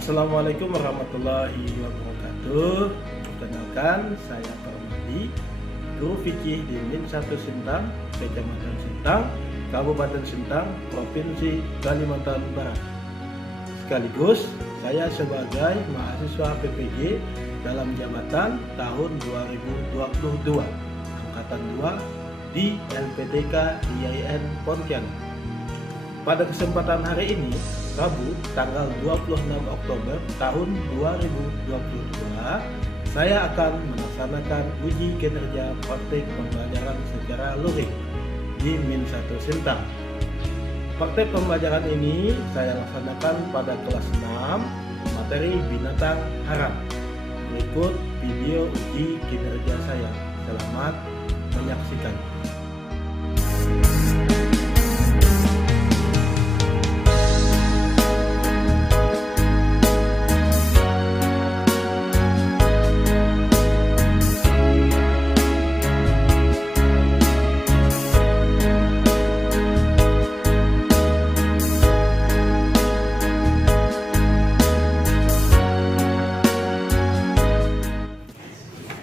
Assalamualaikum warahmatullahi wabarakatuh. Perkenalkan, saya Permadi, guru fikih di Min 1 Sintang, Kecamatan Sintang, Kabupaten Sintang, Provinsi Kalimantan Barat. Sekaligus saya sebagai mahasiswa PPG dalam jabatan tahun 2022 Angkatan 2 di LPDK IAIN Pontianak. Pada kesempatan hari ini, Rabu, tanggal 26 Oktober tahun 2022, saya akan melaksanakan uji kinerja praktik pembelajaran secara luring di Min 1 Sintang. Praktik pembelajaran ini saya laksanakan pada kelas 6, materi binatang haram. Berikut video uji kinerja saya. Selamat menyaksikan.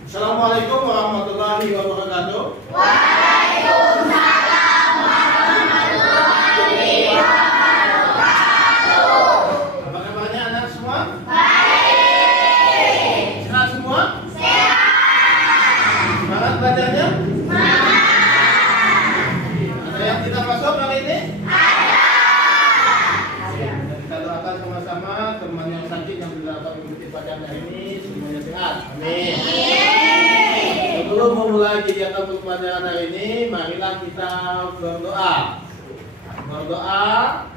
Assalamualaikum warahmatullahi wabarakatuh. Waalaikumsalam warahmatullahi wabarakatuh. Apa kabarnya anak semua? Baik. Sehat semua? Sehat. Semangat belajarnya? Semangat. Ada yang tidak masuk hari ini? Ada. Kita doakan sama-sama teman yang sakit yang tidak dapat mengikuti pelajaran hari ini semuanya sehat. Amin. Sebelum memulai kegiatan pembelajaran hari ini, marilah kita berdoa. Berdoa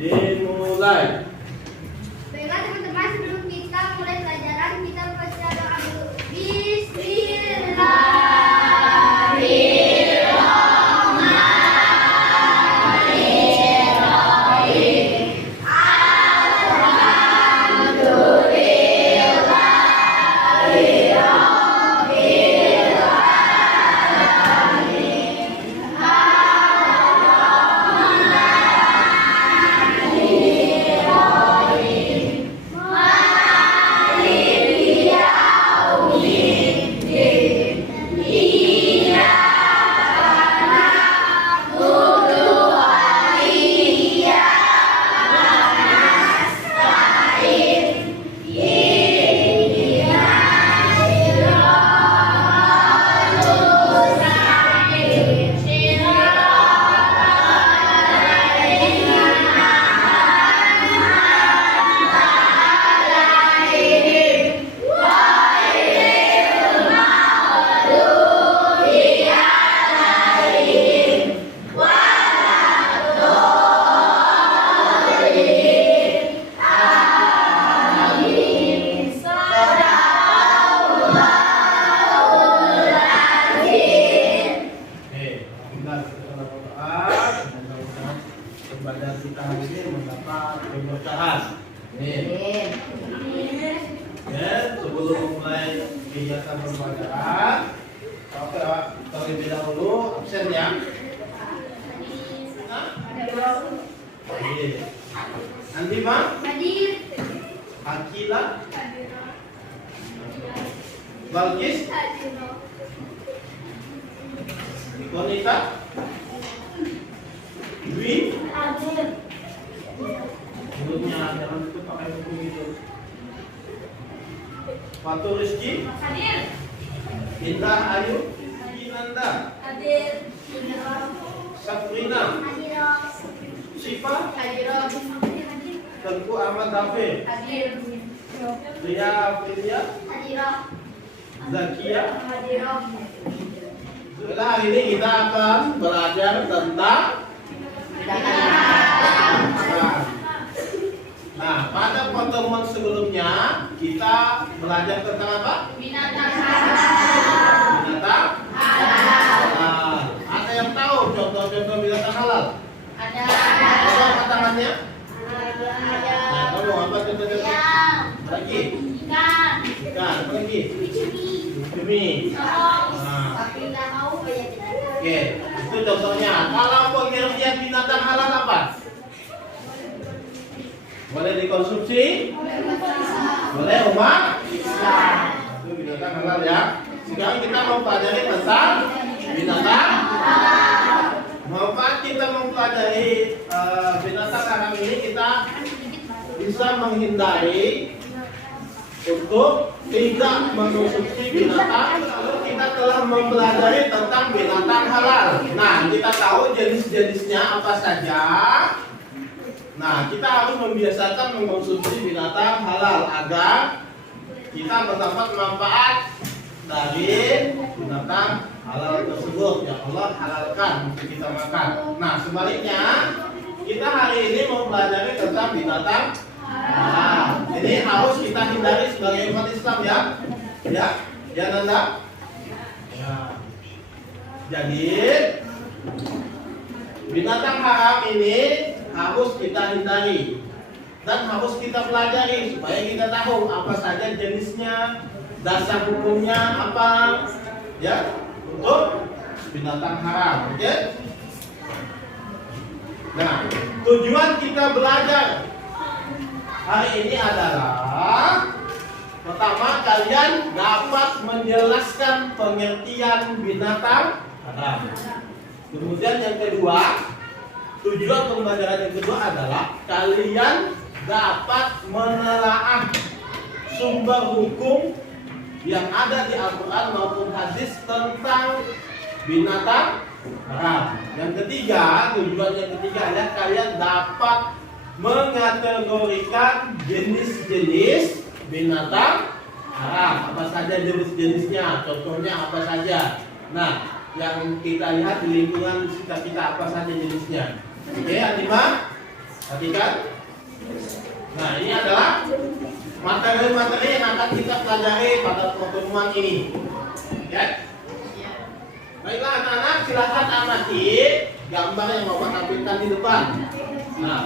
dimulai. Baiklah teman-teman, sebelum kita mulai pelajaran, kita baca doa dulu. Bismillahirrahmanirrahim. Pembelajaran kita hari ini mendapat keberkahan. Amin. Ya, sebelum memulai kegiatan pembelajaran, oke, terlebih dahulu absen ya. Hadir. Antima, Hadir. Akila, Balkis, Konita, Dwi. Hadir. Mulutnya jangan itu pakai buku gitu. Fatur Rizki, Hadir. Indah Ayu, Ginanda, Hadir. Safrina, Hadir. Siva, Hadir. Tengku Ahmad Dafe, Hadir. Ria Aprilia, Hadir. Zakia. Hadir. Nah, hari ini kita akan belajar tentang Nah, pada pertemuan sebelumnya kita belajar tentang apa? Binatang haram. Binatang halal. Ada yang tahu contoh-contoh binatang halal? Ada. Coba angkat tangannya. Ada. Nah, kamu apa contoh-contoh? Ayam. Lagi? Ikan. Ikan, apa lagi? Cumi. Cumi. Nah. Tapi nggak tahu kayak Oke, itu contohnya. Kalau pengertian binatang halal apa? Boleh dikonsumsi? oleh umat Islam. Itu binatang halal ya. Sekarang kita mau pelajari tentang binatang haram. Manfaat kita mempelajari binatang haram ini, kita bisa menghindari untuk tidak mengonsumsi binatang kalau kita telah mempelajari tentang binatang halal. Nah, kita tahu jenis-jenisnya apa saja. Nah, kita harus membiasakan mengonsumsi binatang halal agar kita mendapat manfaat dari binatang halal tersebut yang Allah halalkan untuk kita makan. Nah, sebaliknya kita hari ini mau pelajari tentang binatang halal. Ini harus kita hindari sebagai umat Islam ya. Ya Nanda. Ya. Jadi binatang haram ini harus kita hindari dan harus kita pelajari supaya kita tahu apa saja jenisnya, dasar hukumnya apa, ya, untuk binatang haram. Oke? Nah, tujuan kita belajar hari ini adalah pertama, kalian dapat menjelaskan pengertian binatang haram. Kemudian yang kedua, tujuan pembelajaran yang kedua adalah kalian dapat menelaah sumber hukum yang ada di Al-Quran maupun hadis tentang binatang haram. Yang ketiga, tujuan yang ketiga adalah kalian dapat mengategorikan jenis-jenis binatang haram. Apa saja jenis-jenisnya, contohnya apa saja. Nah, yang kita lihat di lingkungan sekitar kita apa saja jenisnya. Oke, Atima, perhatikan. Nah, ini adalah materi-materi yang akan kita pelajari pada pertemuan ini. Ya. Baiklah anak-anak, silakan amati gambar yang Bapak tampilkan di depan. Nah,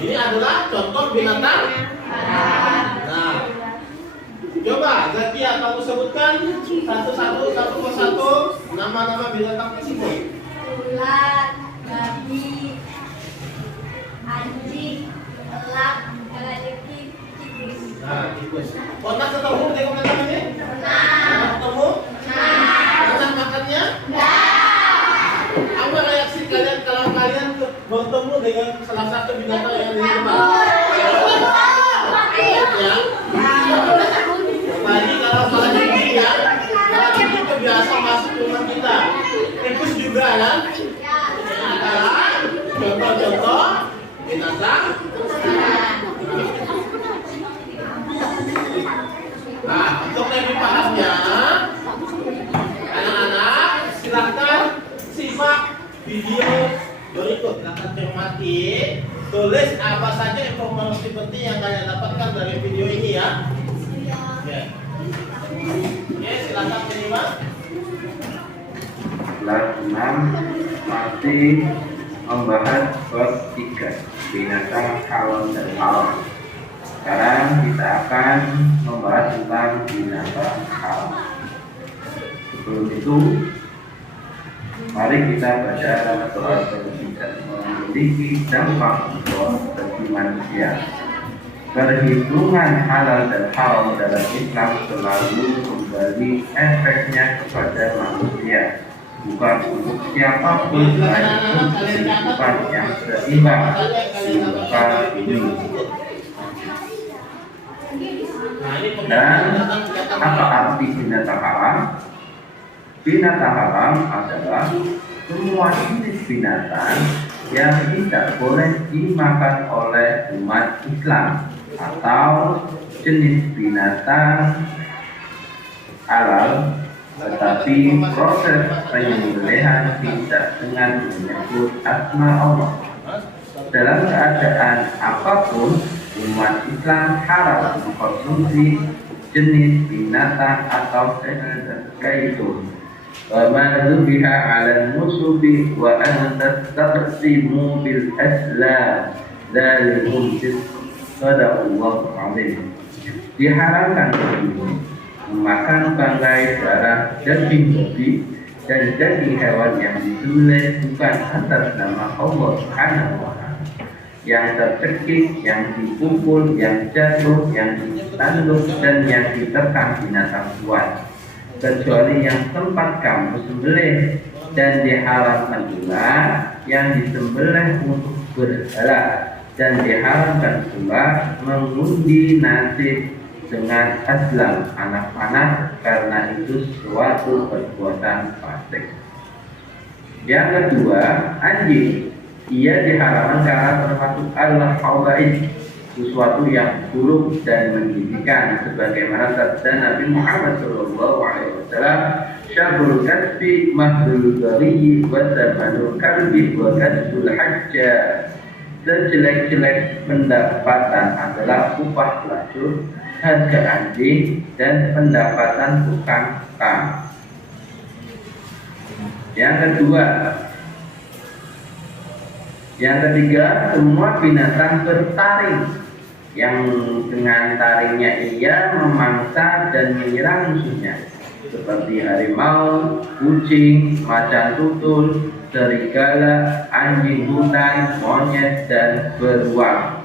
ini adalah contoh binatang. Nah, coba Zakia kamu sebutkan satu persatu nama-nama binatang tersebut. Ular, babi, anjing, elang, kelajeki, tikus. Nah, tikus. Pernah ketemu dengan binatang ini? Pernah ketemu? Pernah makannya? Apa reaksi kalian kalau kalian bertemu dengan salah satu binatang yang di depan? Ya. Apalagi kalau kelajeki ya, kelajeki itu biasa masuk ke rumah kita. Tikus juga kan? Ini adalah contoh-contoh binatang. Nah, untuk lebih pahamnya, anak-anak silakan simak video berikut. Silakan cermati, tulis apa saja informasi penting yang kalian dapatkan dari video ini ya. Oke, silakan menyimak. Kelas 6 masih membahas bab 3 binatang halal dan haram. Sekarang kita akan membahas tentang binatang haram. Sebelum itu, mari kita baca doa dan memiliki dampak bagi manusia. Perhitungan halal dan haram dalam Islam selalu kembali efeknya kepada manusia, bukan untuk siapapun melainkan kehidupan yang seimbang di muka ini. Dan apa arti binatang haram? Binatang haram adalah semua jenis binatang yang tidak boleh dimakan oleh umat Islam, atau jenis binatang halal tetapi proses penyembelihan tidak dengan menyebut asma Allah. Dalam keadaan apapun, umat Islam harus mengkonsumsi jenis binatang atau zaitun. وَمَا ذُبِحَ عَلَى النُّصُبِ وَأَنْ تَسْتَقْسِمُوا بِالْأَزْلَامِ ذَلِكُمْ فِسْقٌ. Shadaqallahul azim. Diharamkan memakan bangkai, darah, daging babi dan daging hewan yang disembelih bukan atas nama Allah Subhanahu wa Ta'ala. yang tercekik, yang dipukul, yang jatuh, yang ditanduk, dan yang diterkam binatang buas, kecuali yang tempat kamu sembelih, dan diharamkan pula yang disembelih untuk berhala, dan diharamkan pula mengundi nasib dengan azlam anak panah, karena itu suatu perbuatan fasik. Yang kedua, anjing. Ia diharamkan karena termasuk al-khaba'ith, sesuatu yang buruk dan menjijikan, sebagaimana sabda Nabi Muhammad SAW, syarrul kasbi mahdul ghariyyi wa zamanul kalbi wa kasbul hajja. Sejelek-jelek pendapatan adalah upah pelacur, harga anjing, dan pendapatan tukang kam. Yang ketiga, semua binatang bertaring yang dengan taringnya ia memangsa dan menyerang musuhnya, seperti harimau, kucing, macan tutul, serigala, anjing hutan, monyet, dan beruang.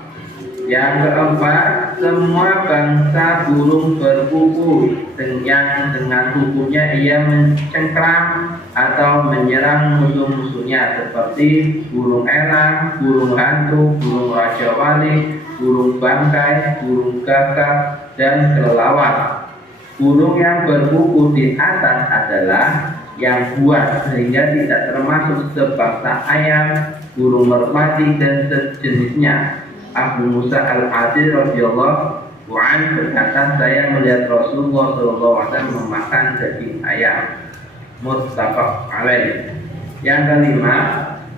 Yang keempat, semua bangsa burung berkuku yang dengan kukunya ia mencengkram atau menyerang musuh-musuhnya, seperti burung elang, burung hantu, burung raja wali, burung bangkai, burung gagak, dan kelelawar. Burung yang berkuku di atas adalah yang buas, sehingga tidak termasuk sebangsa ayam, burung merpati, dan sejenisnya. Abu Musa al-Adil radhiyallahu anhu berkata, saya melihat Rasulullah SAW memakan daging ayam. Muttafaq alaih. Yang kelima,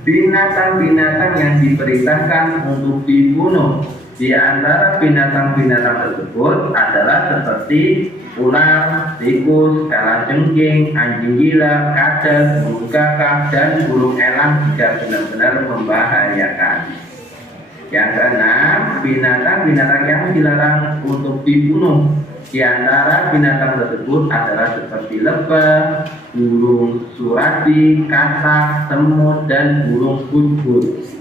binatang-binatang yang diperintahkan untuk dibunuh. Di antara binatang-binatang tersebut adalah seperti ular, tikus, kalajengking, anjing gila, kadal, burung gagak, dan burung elang jika benar-benar membahayakan. Yang keenam, binatang-binatang yang dilarang untuk dibunuh. Di antara binatang tersebut adalah seperti lebah, burung surati, katak, semut, dan burung hudhud.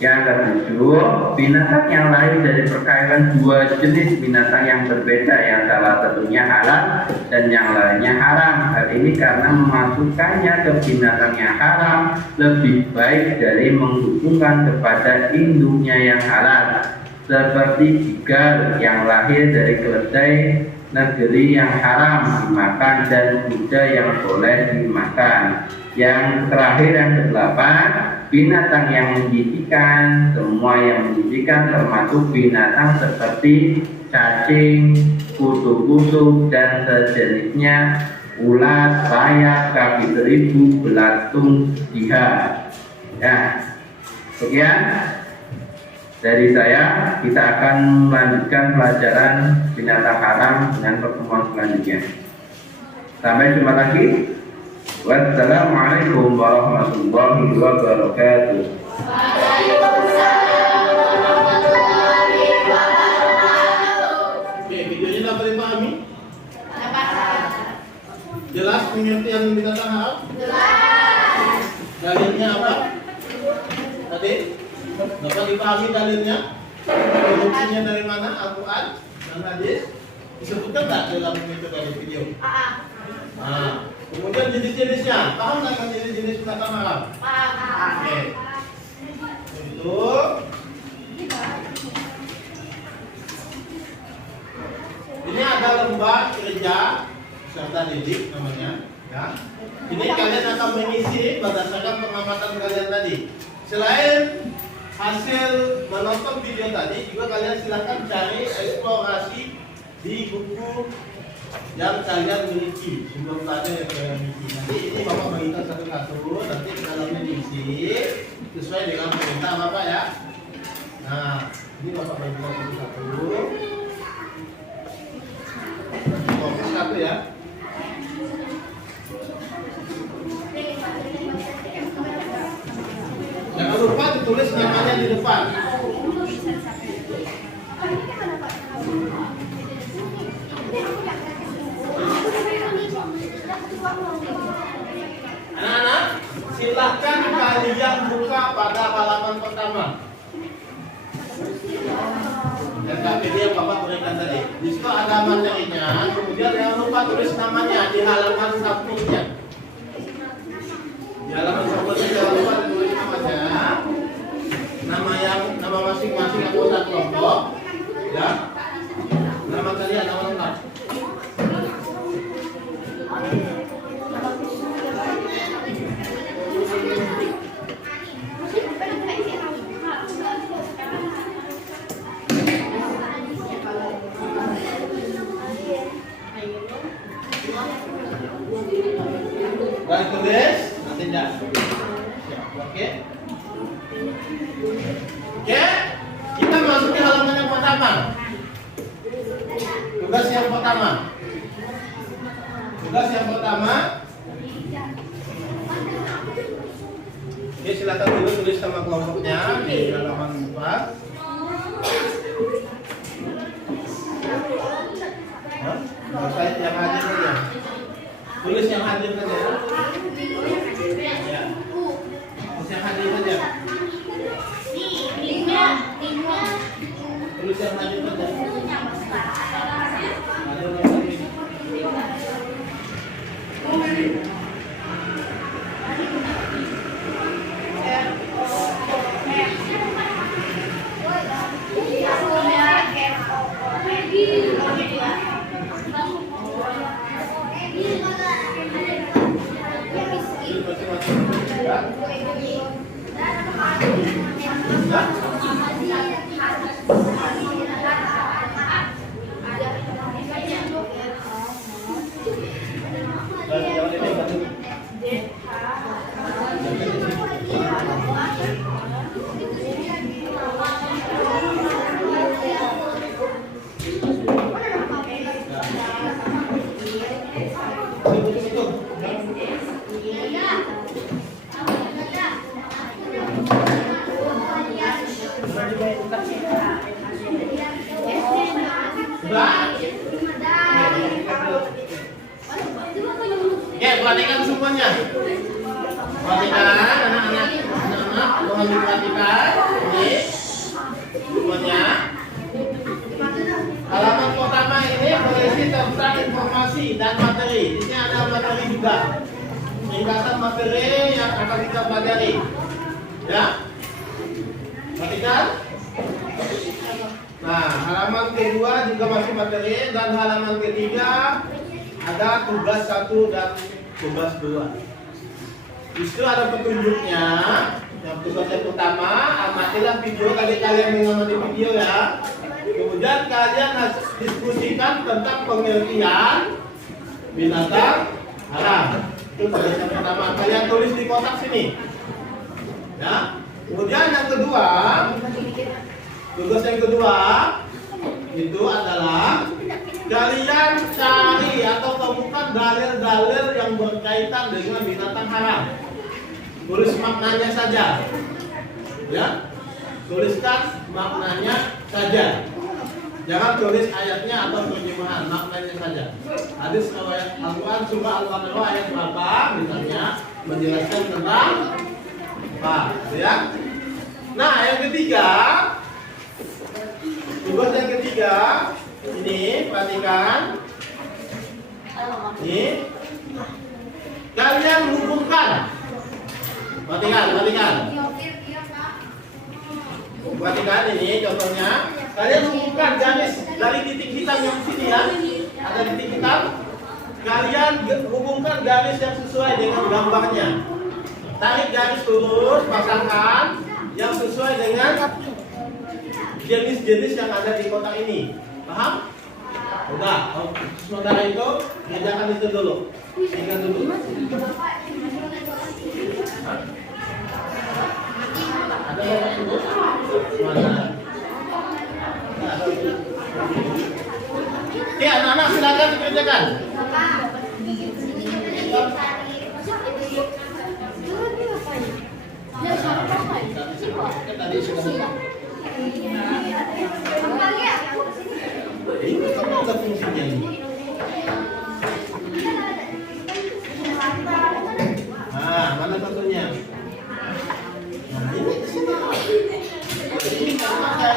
Yang ketujuh, binatang yang lahir dari perkawinan dua jenis binatang yang berbeda, yang salah satunya halal dan yang lainnya haram. Hal ini karena memasukkannya ke binatang yang haram lebih baik dari menghubungkan kepada induknya yang halal, seperti bigal yang lahir dari keledai negeri yang haram dimakan dan kuda yang boleh dimakan. Yang terakhir, yang kedelapan, binatang yang menjijikan. Semua yang menjijikan termasuk binatang seperti cacing, kutu busuk, dan sejenisnya, ulat, layak, kaki seribu, belatung, jihad. Ya, sekian dari saya. Kita akan melanjutkan pelajaran binatang haram dengan pertemuan selanjutnya. Sampai jumpa lagi. Wassalamualaikum warahmatullahi wabarakatuh. Oke, videonya dapat dipahami? Jelas pengertian binatang haram? Jelas. Dalilnya apa? Tadi dapat dipahami dalilnya? Buktinya dari mana? Al-Quran dan hadis? Disebutkan tak dalam video? Nah, kemudian jenis-jenisnya, paham nggak jenis-jenis binatang haram? Paham. Oke. Itu. Ini ada lomba kerja serta didik namanya. Ya. Ini kalian akan mengisi berdasarkan pengamatan kalian tadi. Selain hasil menonton video tadi, juga kalian silahkan cari eksplorasi di buku yang kalian miliki, sebelum tanya yang kalian miliki. Nanti ini Bapak bagikan satu-satu, nanti dalamnya diisi sesuai dengan perintah Bapak ya. Nah, ini Bapak bagikan satu-satu. Fokus satu ya. Jangan lupa ditulis namanya di depan. Anak-anak, silahkan kalian buka pada halaman pertama. pada materinya, kemudian jangan lupa tulis namanya di halaman sampulnya. Di halaman sampulnya jangan lupa tulis namanya, nama masing-masing anggota kelompok, ya. Nama kalian, nama lengkap. Baik, tulis nanti enggak. Oke. Oke. Kita masuk ke halaman yang pertama. Tugas yang pertama. Oke, silakan dulu tulis nama kelompoknya di halaman 4. Saya yang hadir saja. Tulis yang hadir saja. Ya. Tulis yang hadir saja. Tulis yang hadir saja. Perhatikan semuanya. Perhatikan anak-anak, mohon diperhatikan. Ini semuanya. Halaman pertama ini berisi tentang informasi dan materi. Di sini ada materi juga. Ringkasan materi yang akan kita pelajari. Ya. Perhatikan. Nah, halaman kedua juga masih materi dan halaman ketiga ada tugas 1 dan tugas 2. Itu ada petunjuknya. Yang tugas yang pertama, amatilah video kalian mengamati video ya. Kemudian kalian diskusikan tentang pengertian binatang haram. Itu tugas yang pertama. Kalian tulis di kotak sini. Ya. Kemudian yang kedua, tugas yang kedua itu adalah kalian cari atau temukan dalil-dalil yang berkaitan dengan binatang haram. Tulis maknanya saja. Ya. Tuliskan maknanya saja. Jangan tulis ayatnya atau terjemahan, maknanya saja. Hadis riwayat Al-Qur'an surah Al-Baqarah ayat berapa misalnya menjelaskan tentang apa, ya. Nah, yang ketiga, tugas yang ketiga ini perhatikan. Ini kalian hubungkan. Perhatikan. Perhatikan ini contohnya. Kalian hubungkan garis dari titik hitam yang sini ya. Ada titik hitam. Kalian hubungkan garis yang sesuai dengan gambarnya. Tarik garis lurus, pasangkan yang sesuai dengan jenis-jenis yang ada di kotak ini. Paham? Udah. Sementara itu, kerjakan itu dulu. Tinggal dulu. Ada bapak ibu? Mana? Oke, anak-anak silakan dikerjakan. Tadi sudah. Ini kan ada fungsinya ini. Nah, mana satunya? Ini kesini. Ini pakai.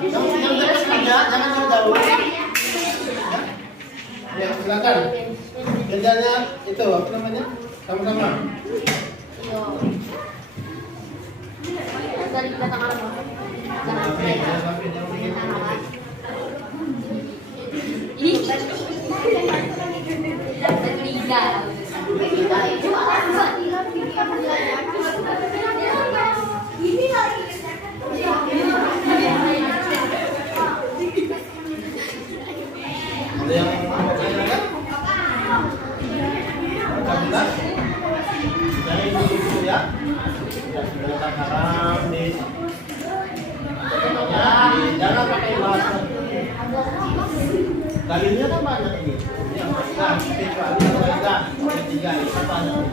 Yang dekat saja, jangan jauh-jauh. itu apa namanya? Sama-sama. Dari datang alam. Jangan Oke, jangan dikit. Ini tiga. Ini lagi. Ada yang mau bertanya? Ada? Jadi dulu ya. Sudah haram nih. Jangan pakai bahasa. Dalilnya kan banyak ini. Yang pertama, kecuali yang lainnya. Ketiga itu banyak.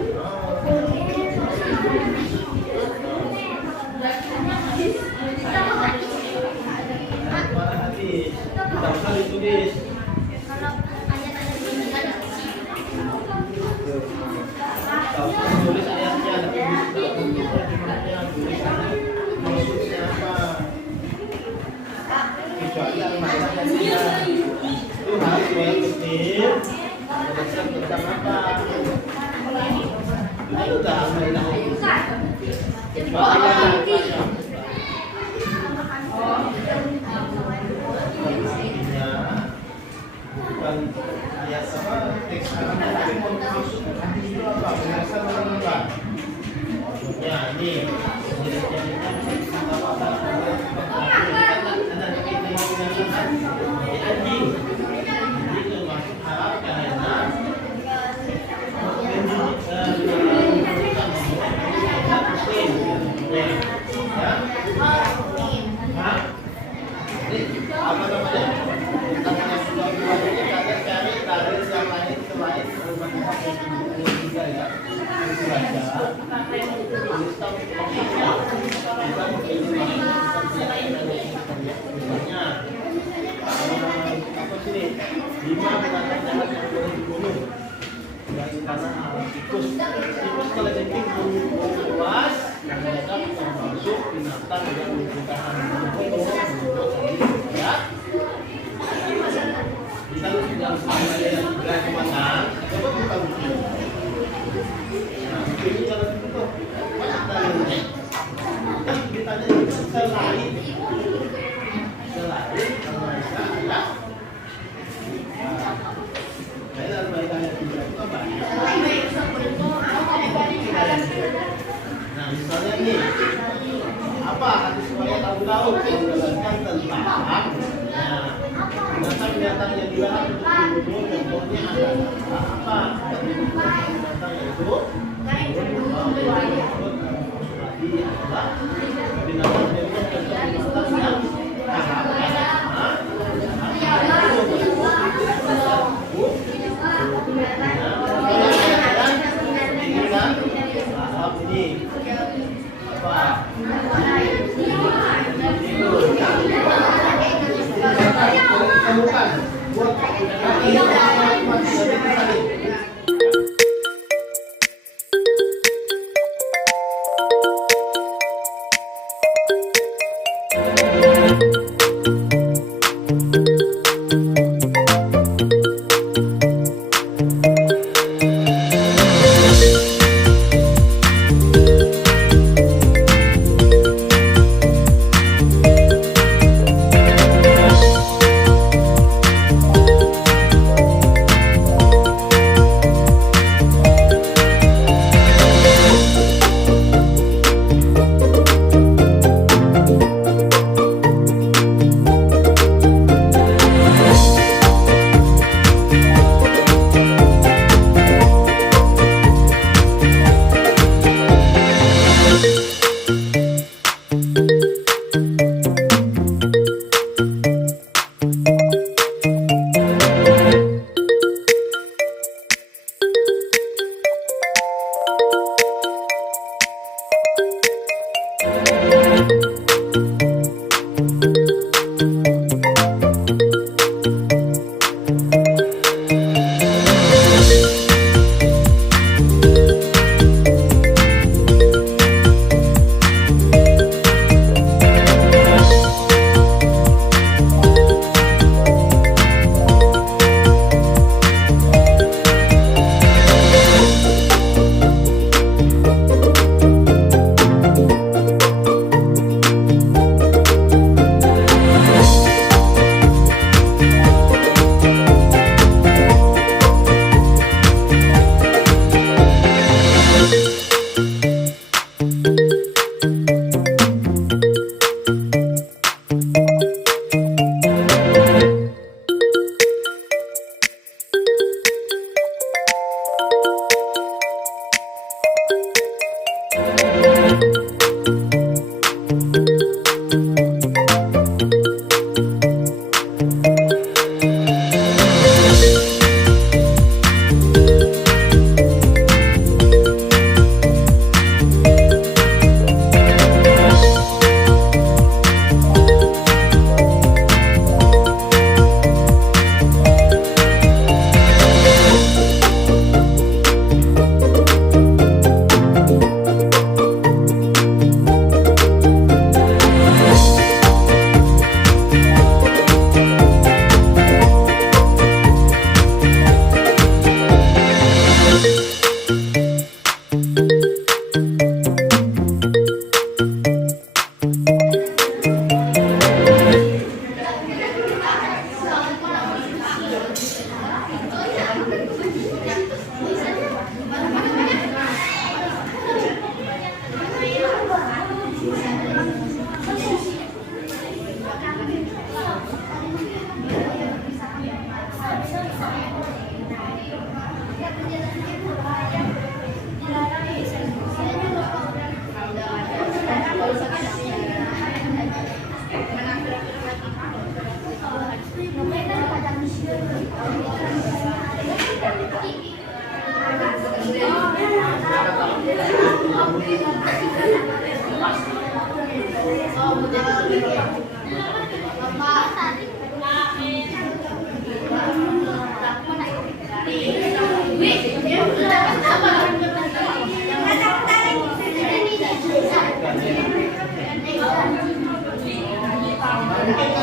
Para hadis, tidak usah ditulis. Tidak usah tulis ayatnya, tapi terjemahannya, tulisannya, maksudnya apa? Kecuali yang lainnya tidak. Itu harus mengikuti penjelasan tentang apa. Itu dah mainan. Kecuali yang lainnya. Bukan ayat apa teks Arabnya, tapi maksud hadis itu apa? Penjelasan tentang apa? Maksudnya ini jenis-jenisnya apa? Ada kaitan anjing. Itu masuk haram karena apa namanya? Cari dalil yang lain selain juga ya. Itu aja. Misalnya apa sini? 5 binatang jahat yang boleh dibunuh. Dan karena tikus kalau daging luas, mereka termasuk binatang yang dikatakan ya. Kita sudah sampai dengan kemana? Coba kita buka. Nah, ini jalan itu banyak dalilnya. Dan kita jadi selain mereka ada. Saya mereka yang tidak itu apa? Nah, misalnya nih, apa hadis riwayat Abu Daud yang menjelaskan tentang binatang-binatang yang dilarang untuk dibunuh, contohnya adalah apa? Binatang itu binatang yang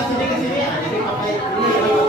Mungkin ke sini ya, jadi pakai ini.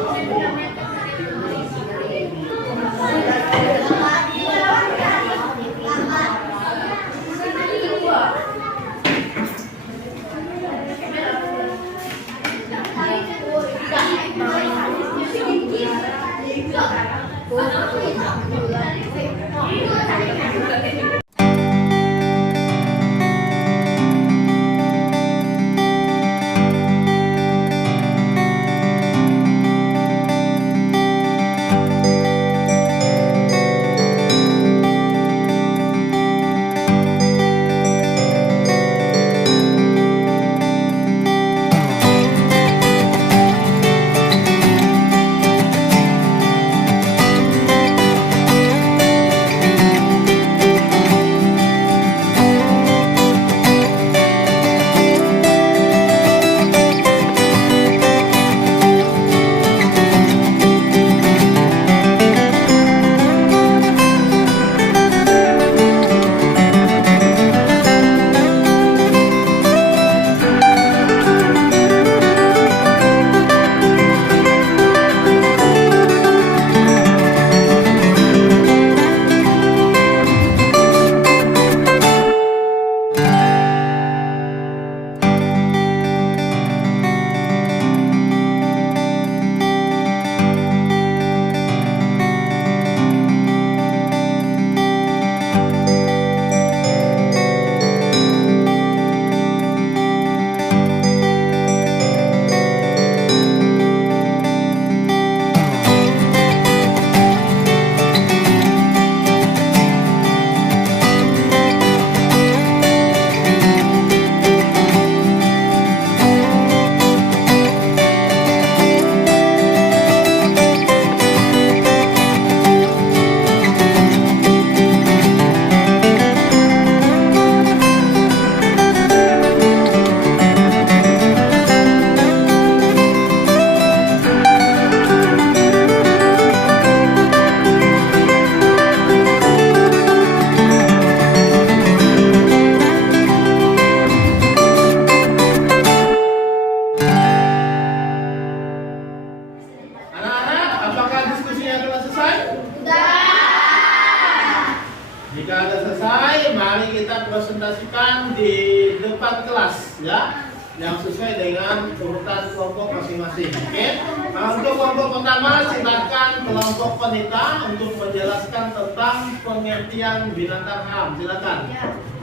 Jika ada selesai, mari kita presentasikan di depan kelas ya, yang sesuai dengan urutan kelompok masing-masing. Oke? Nah, untuk kelompok pertama silakan kelompok wanita untuk menjelaskan tentang pengertian binatang haram. Silakan.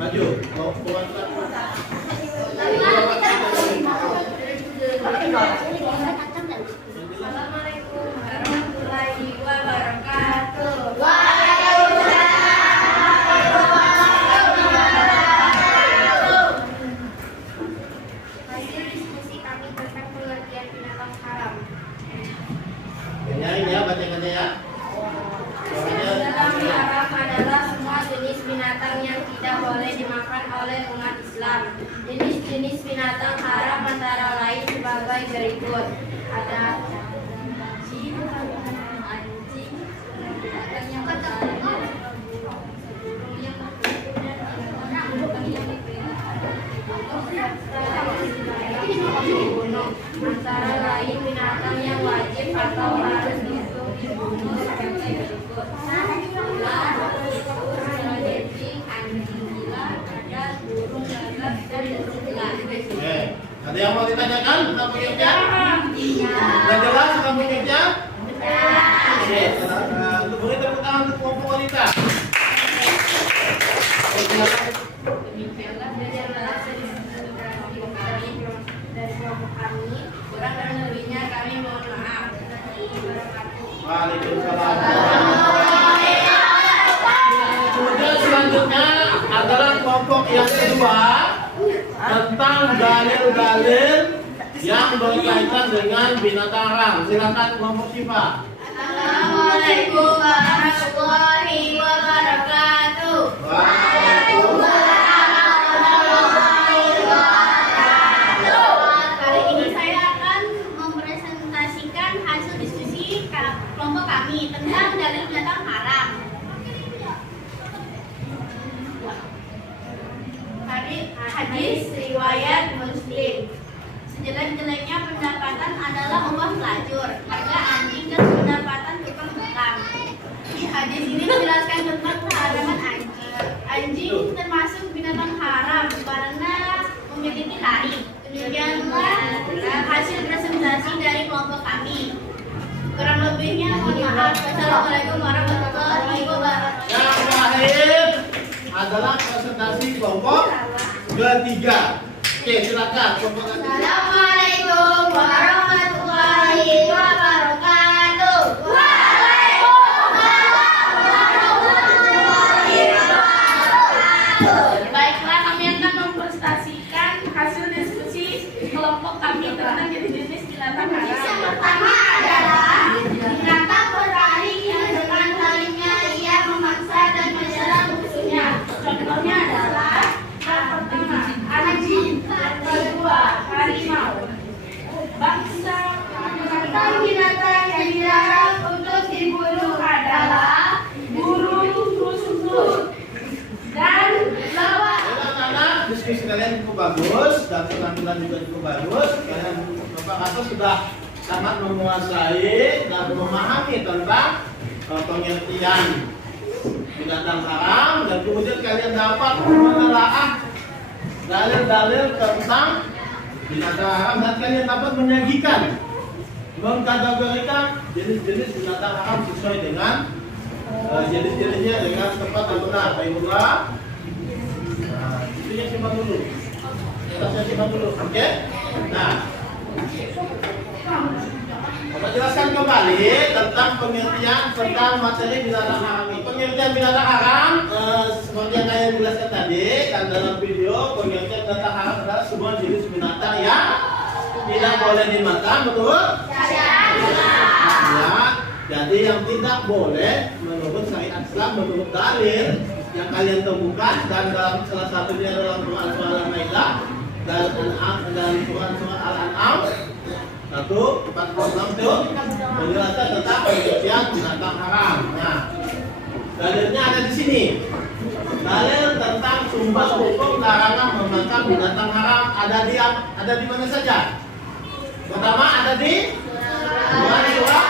Maju. Kelompok wanita. Assalamualaikum warahmatullahi wabarakatuh. Hasil diskusi kami tentang pengertian binatang haram. Ini ya, bacakannya ya. Binatang haram adalah semua jenis binatang yang tidak boleh dimakan oleh umat Islam. Jenis-jenis binatang haram antara lain sebagai berikut. Ada anjing, binatang yang antara lain binatang yang wajib atau harus dibunuh sebagai berikut. Ular, anjing, gila, cadas, burung gagak, dan kuntilanak. Oke. Ada yang mau ditanyakan tentang penyebabnya? Sudah jelas tentang penyebabnya? Oke. Untuk beri tepuk tangan untuk kelompok wanita. Demikianlah belajar bahasa dari kelompok kami. Kurang dan lebihnya kami mohon maaf. Waalaikumsalam. Kemudian selanjutnya adalah kelompok yang kedua tentang dalil-dalil yang berkaitan dengan binatang haram. Silakan kelompok Syifa. Assalamualaikum warahmatullahi wabarakatuh. Waalaikumsalam. pelacur, maka anjing dan pendapatan tukang bekam. Di hadis ini menjelaskan tentang keharaman anjing. Anjing termasuk binatang haram karena memiliki taring. Demikianlah hasil presentasi dari kelompok kami. Kurang lebihnya mohon maaf. Wassalamualaikum warahmatullahi wabarakatuh. Yang terakhir adalah presentasi kelompok ketiga. Oke, silakan kelompok ketiga. Assalamualaikum warahmatullahi wabarakatuh. Baiklah, kami akan mempresentasikan hasil diskusi kelompok kami tentang jenis-jenis binatang haram. Yang pertama adalah binatang bertaring yang dengan taringnya ia memaksa dan menyerang musuhnya. Contohnya adalah yang pertama anjing, yang kedua harimau. Bangsa binatang yang dilarang untuk dibunuh adalah burung kusut dan lawak. Anak-anak, diskusi kalian cukup bagus dan penampilan juga cukup bagus. Kalian Bapak Kato sudah sangat menguasai dan memahami tentang pengertian binatang haram, dan kemudian kalian dapat menelaah dalil-dalil tentang binatang haram, dan kalian dapat menyajikan, mengkategorikan jenis-jenis binatang haram sesuai dengan jenis-jenisnya dengan tepat dan benar. Baiklah. Nah, itunya simpan dulu. Atasnya simpan dulu, oke? Nah, Bapak jelaskan kembali tentang pengertian tentang materi binatang haram ini. Pengertian binatang haram seperti yang kalian jelaskan tadi dan dalam video, pengertian binatang haram adalah semua jenis binatang yang tidak boleh dimakan menurut ya. Jadi yang tidak boleh menurut syariat Islam, menurut dalil yang kalian temukan, dan dalam salah satunya dalam Quran surah Al-Maidah dan Quran surah Al-An'am 1:46 itu menjelaskan tentang pengertian binatang haram. Nah, dalilnya ada di sini. Dalil tentang sumber hukum larangan memakan binatang haram ada di mana saja? Pertama ada di Quran surah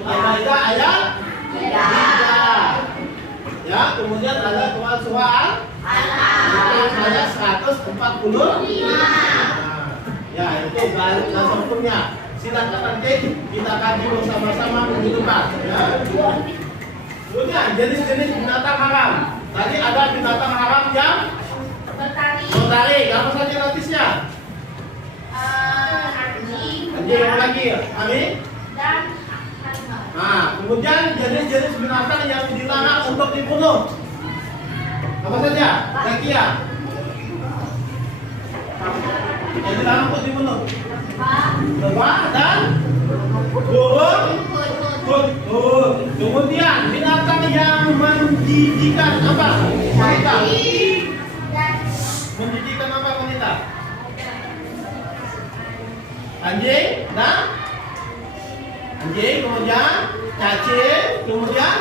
Al-Maidah ayat 3. Ya, kemudian ada Quran surah Al-An'am ayat 145. Ya, itu dasar hukumnya. Silakan nanti kita kaji bersama-sama minggu depan. Ya. Kemudian jenis-jenis binatang haram. Tadi ada binatang haram yang bertaring. Apa saja notisnya? Anjing lagi, Ami? Dan Nah, kemudian jenis-jenis binatang yang dilarang untuk dibunuh. Apa saja? Zakia. Yang dilarang untuk dibunuh. Lebah dan burung. Kemudian binatang yang menjijikan apa? Wanita. Menjijikan apa wanita? Anjing dan anjing, kemudian cacing, kemudian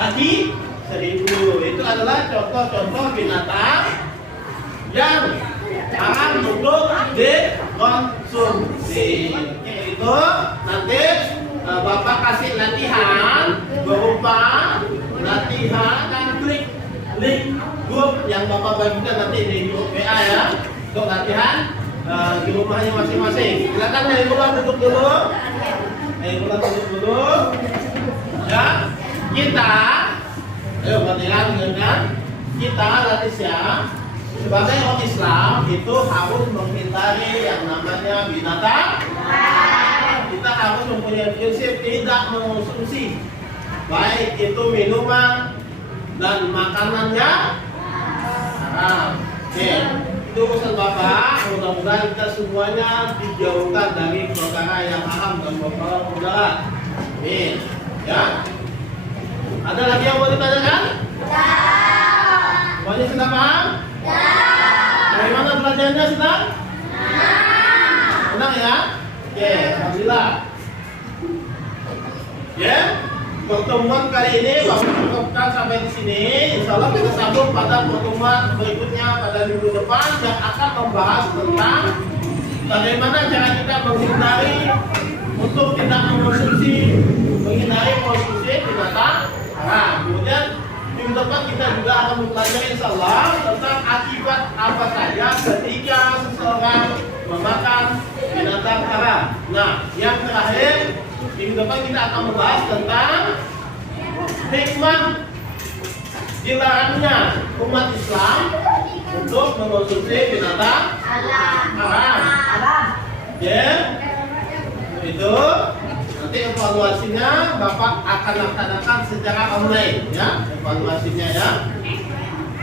kaki seribu. Itu adalah contoh-contoh binatang yang haram untuk dikonsumsi. Itu nanti Bapak kasih latihan berupa latihan dan klik link grup yang Bapak bagikan nanti di grup WA ya, untuk latihan di rumahnya masing-masing. Silakan dari pulang duduk dulu. Ya, kita ayo latihan dengan kita latihan sebagai orang Islam itu harus menghindari yang namanya binatang. Kita harus mempunyai prinsip tidak mengonsumsi baik itu minuman dan makanannya haram. Oke, itu urusan Bapak. Mudah-mudahan kita semuanya dijauhkan dari perkara yang haram dan perkara mudarat. Amin. Ya. Ada lagi yang mau ditanyakan? Semuanya sudah paham? Bagaimana belajarnya senang? Senang ya? Oke, alhamdulillah. Ya, pertemuan kali ini Bapak cukupkan sampai di sini. Insya Allah kita sambung pada pertemuan berikutnya pada minggu depan yang akan membahas tentang bagaimana cara kita menghindari untuk tidak menghindari konsumsi binatang haram. Kemudian minggu depan kita juga akan mempelajari insyaallah tentang akibat apa saja ketika seseorang memakan binatang haram. Nah, yang terakhir minggu depan kita akan membahas tentang hikmah dilarangnya umat Islam untuk mengonsumsi binatang haram. Ya, itu nanti evaluasinya Bapak akan laksanakan secara online, ya, evaluasinya ya.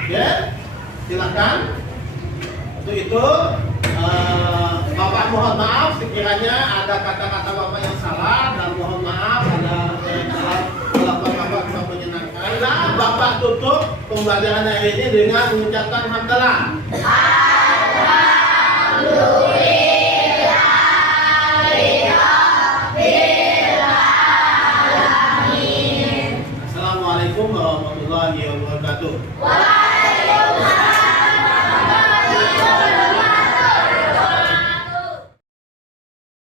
Ya, silakan. Untuk itu Bapak mohon maaf sekiranya ada kata-kata Bapak yang salah dan mohon maaf ada kalau Bapak tidak menyenangkan. Nah, Bapak tutup pembelajaran hari ini dengan mengucapkan hamdalah. Assalamualaikum warahmatullahi wabarakatuh.